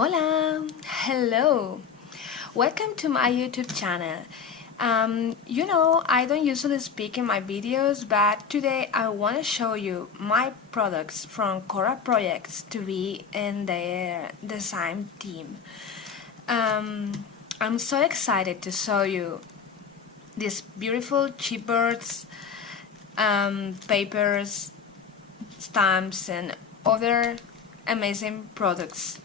Hola, hello, welcome to my YouTube channel. I don't usually speak in my videos, but today I want to show you my products from KORA projects to be in their design team. I'm so excited to show you these beautiful chipboards, papers, stamps, and other amazing products.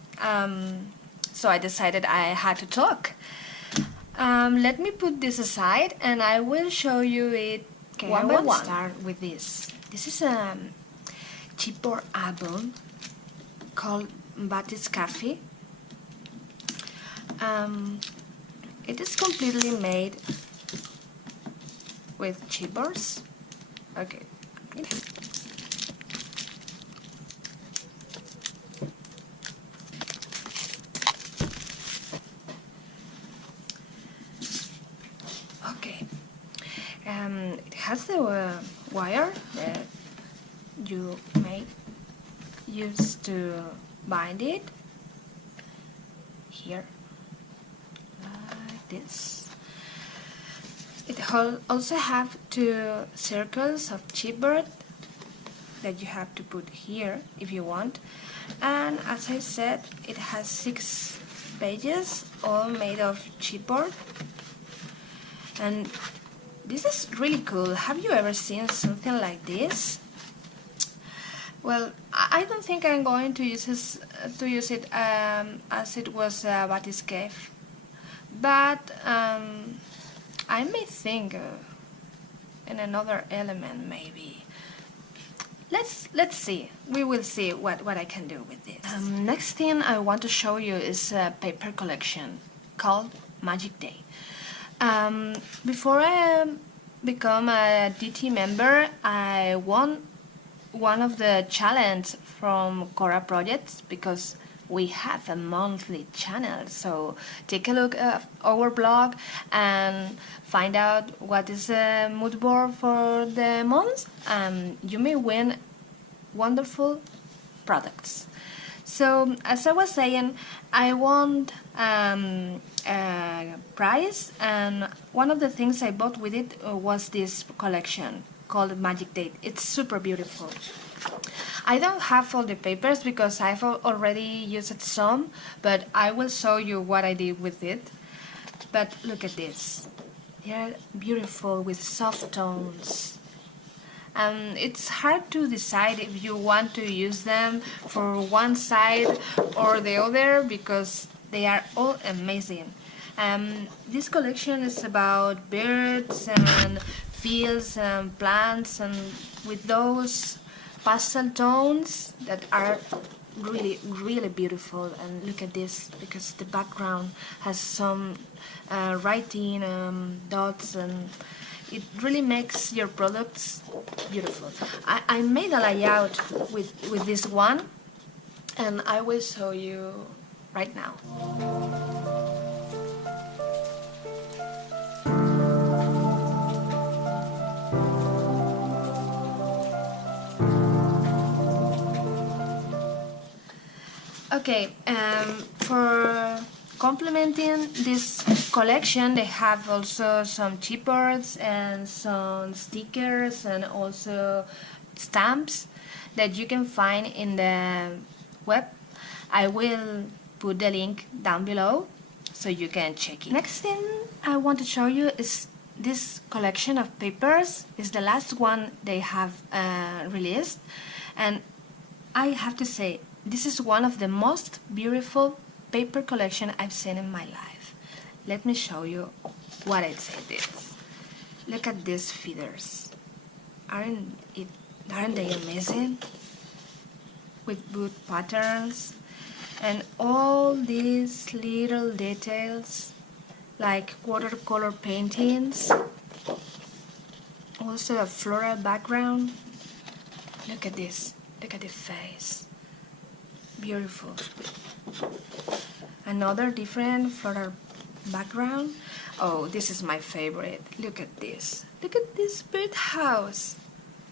So I decided I had to talk. Let me put this aside and I will show you it one by one. Start with this. This is a chipboard album called Batis Cafe. It is completely made with chipboards. Okay. It has the wire that you may use to bind it here, like this. It also have two circles of chipboard that you have to put here if you want, and as I said, it has 6 pages all made of chipboard. And this is really cool. Have you ever seen something like this? Well, I don't think I'm going to use it as it was Batis Cave, but I may think in another element maybe. Let's see. We will see what I can do with this. Next thing I want to show you is a paper collection called Magic Day. Before I become a DT member, I won one of the challenges from KORA projects because we have a monthly channel. So take a look at our blog and find out what is the mood board for the month, and you may win wonderful products. So, as I was saying, I won a prize, and one of the things I bought with it was this collection called Magic Date. It's super beautiful. I don't have all the papers because I've already used some, but I will show you what I did with it. But look at this. They're beautiful with soft tones. It's hard to decide if you want to use them for one side or the other because they are all amazing. This collection is about birds and fields and plants, and with those pastel tones that are really, really beautiful. And look at this, because the background has some writing dots, and it really makes your products beautiful. I made a layout with this one, and I will show you right now. Okay, for complementing this collection, they have also some chipboards and some stickers and also stamps that you can find in the web. I will put the link down below so you can check it. Next thing I want to show you is this collection of papers. It's the last one they have released, and I have to say this is one of the most beautiful paper collection I've seen in my life. Let me show you what I say this. Look at these feathers. Aren't they amazing? With wood patterns and all these little details like watercolor paintings. Also a floral background. Look at this. Look at the face. Beautiful. Another different floral background. Oh, this is my favorite. Look at this. Look at this birdhouse.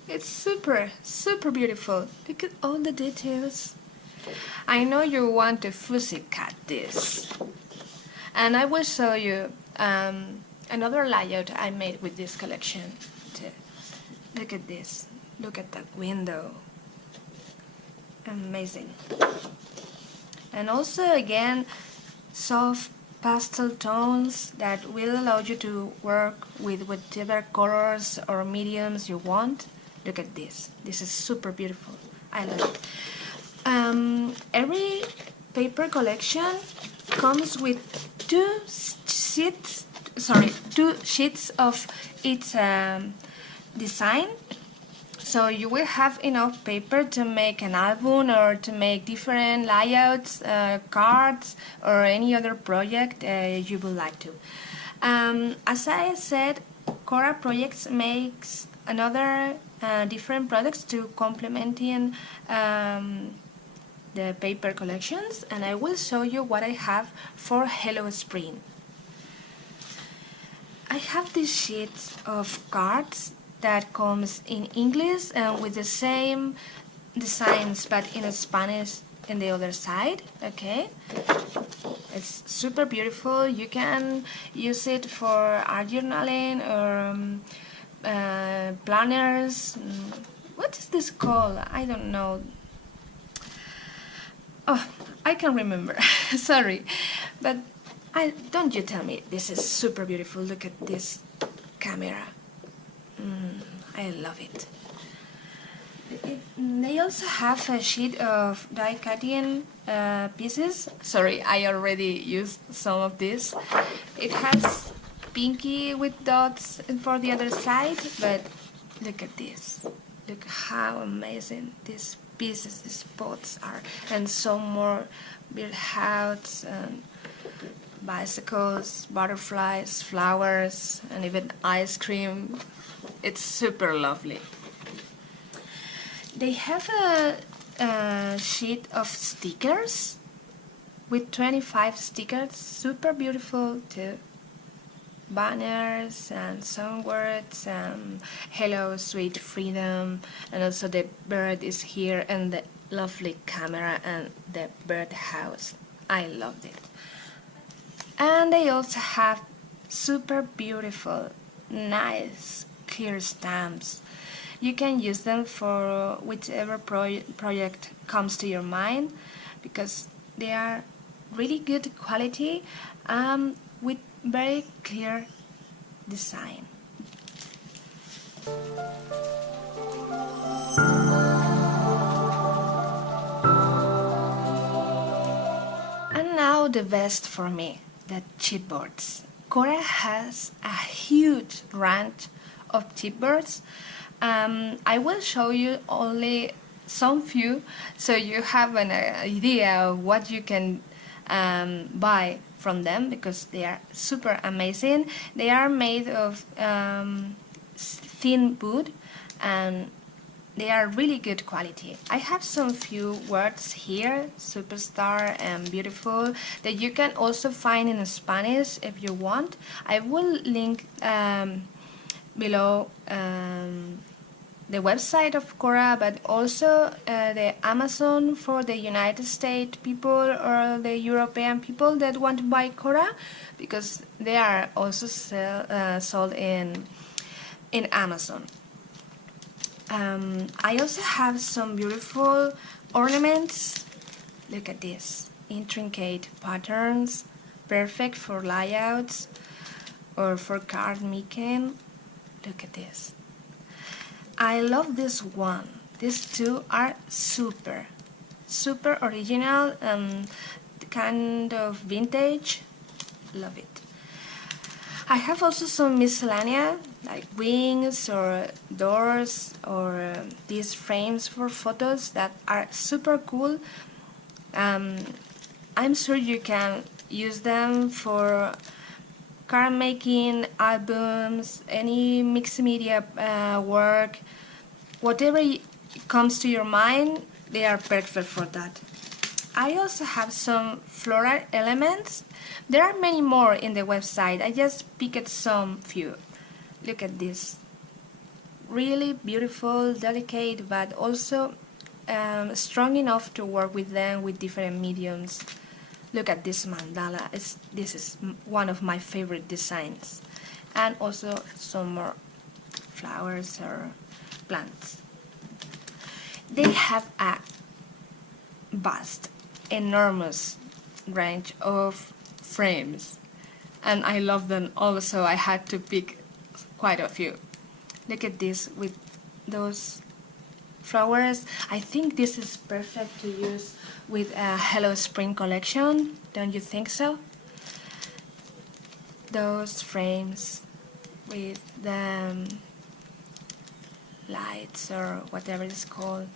It's super, super beautiful. Look at all the details. I know you want to fussy cut this, and I will show you another layout I made with this collection too. Look at this, look at that window, amazing. And also again, soft pastel tones that will allow you to work with whatever colors or mediums you want. Look at this, this is super beautiful, I love it. Every paper collection comes with two sheets of its design, so you will have enough paper to make an album or to make different layouts, cards, or any other project you would like to. As I said, KORA Projects makes another different products to complementing the paper collections, and I will show you what I have for Hello Spring. I have this sheet of cards that comes in English and with the same designs but in Spanish in the other side, okay? It's super beautiful. You can use it for art journaling or planners. What is this called? I don't know. Oh, I can remember. Sorry, but don't you tell me this is super beautiful. Look at this camera. I love it. They also have a sheet of die cutting pieces. Sorry, I already used some of this. It has pinky with dots for the other side, but look at this. Look how amazing these pieces, these pots are, and some more birdhouses and bicycles, butterflies, flowers, and even ice cream. It's super lovely. They have a sheet of stickers with 25 stickers, super beautiful too. Banners and some words, hello sweet freedom, and also the bird is here and the lovely camera and the birdhouse. I loved it. And they also have super beautiful, nice, clear stamps. You can use them for whichever project comes to your mind, because they are really good quality with very clear design. And now the best for me, the chipboards. KORA has a huge range of chipboards. I will show you only some few, so you have an idea of what you can buy from them, because they are super amazing. They are made of thin wood and they are really good quality. I have some few words here, superstar and beautiful, that you can also find in Spanish if you want. I will link below the website of KORA, but also the Amazon for the United States people or the European people that want to buy KORA, because they are also sold in Amazon. I also have some beautiful ornaments. Look at this, intricate patterns, perfect for layouts or for card making. Look at this. I love this one. These two are super original and kind of vintage. Love it. I have also some miscellaneous like wings or doors or these frames for photos that are super cool. I'm sure you can use them for card making, albums, any mixed media work, whatever comes to your mind, they are perfect for that. I also have some floral elements. There are many more in the website. I just picked some few. Look at this. Really beautiful, delicate, but also strong enough to work with them with different mediums. Look at this mandala. This is one of my favorite designs. And also some more flowers or plants. They have a vast, enormous range of frames, and I love them all, so I had to pick quite a few. Look at this with those flowers. I think this is perfect to use with a Hello Spring collection, don't you think so? Those frames with the lights or whatever it's called,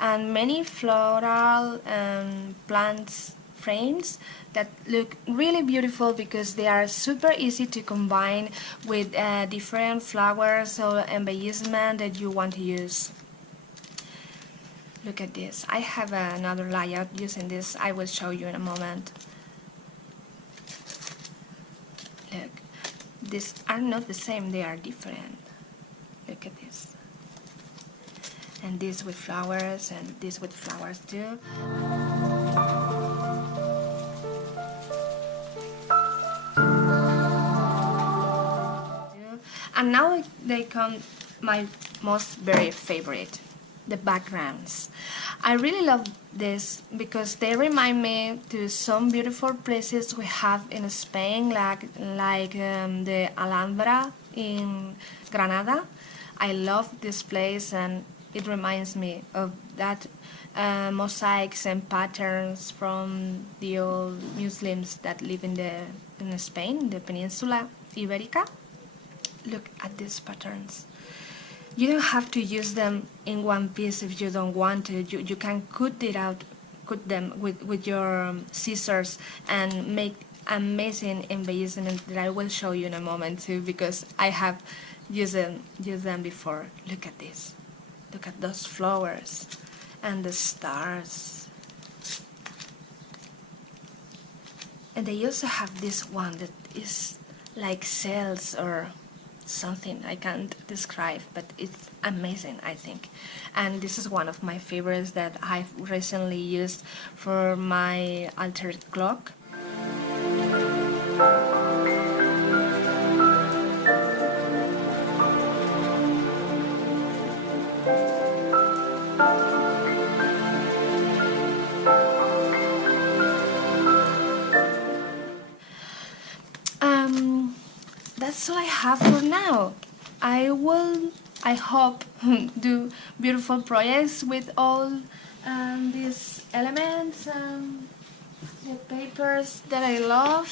and many floral plants frames that look really beautiful because they are super easy to combine with different flowers or embellishment that you want to use. Look at this. I have another layout using this. I will show you in a moment. Look, these are not the same, they are different. Look at this. And this with flowers, and this with flowers too. And now they come my very favorite, the backgrounds. I really love this because they remind me to some beautiful places we have in Spain, like the Alhambra in Granada. I love this place, and it reminds me of that mosaics and patterns from the old Muslims that live in Spain, the Peninsula Iberica. Look at these patterns. You don't have to use them in one piece if you don't want to. You can cut them with your scissors and make amazing embellishment that I will show you in a moment too, because I have used them before. Look at this. Look at those flowers and the stars. And they also have this one that is like cells or something I can't describe, but it's amazing, I think. And this is one of my favorites that I've recently used for my altered clock. That's all I have for now. I hope, do beautiful projects with all these elements and the papers that I love.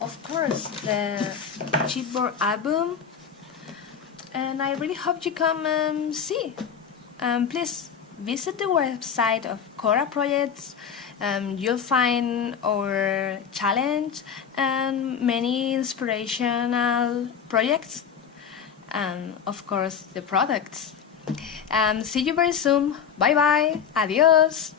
Of course, the chipboard album. And I really hope you come and see. Please visit the website of KORA projects. You'll find our challenge and many inspirational projects, and of course the products. See you very soon. Bye bye. Adios.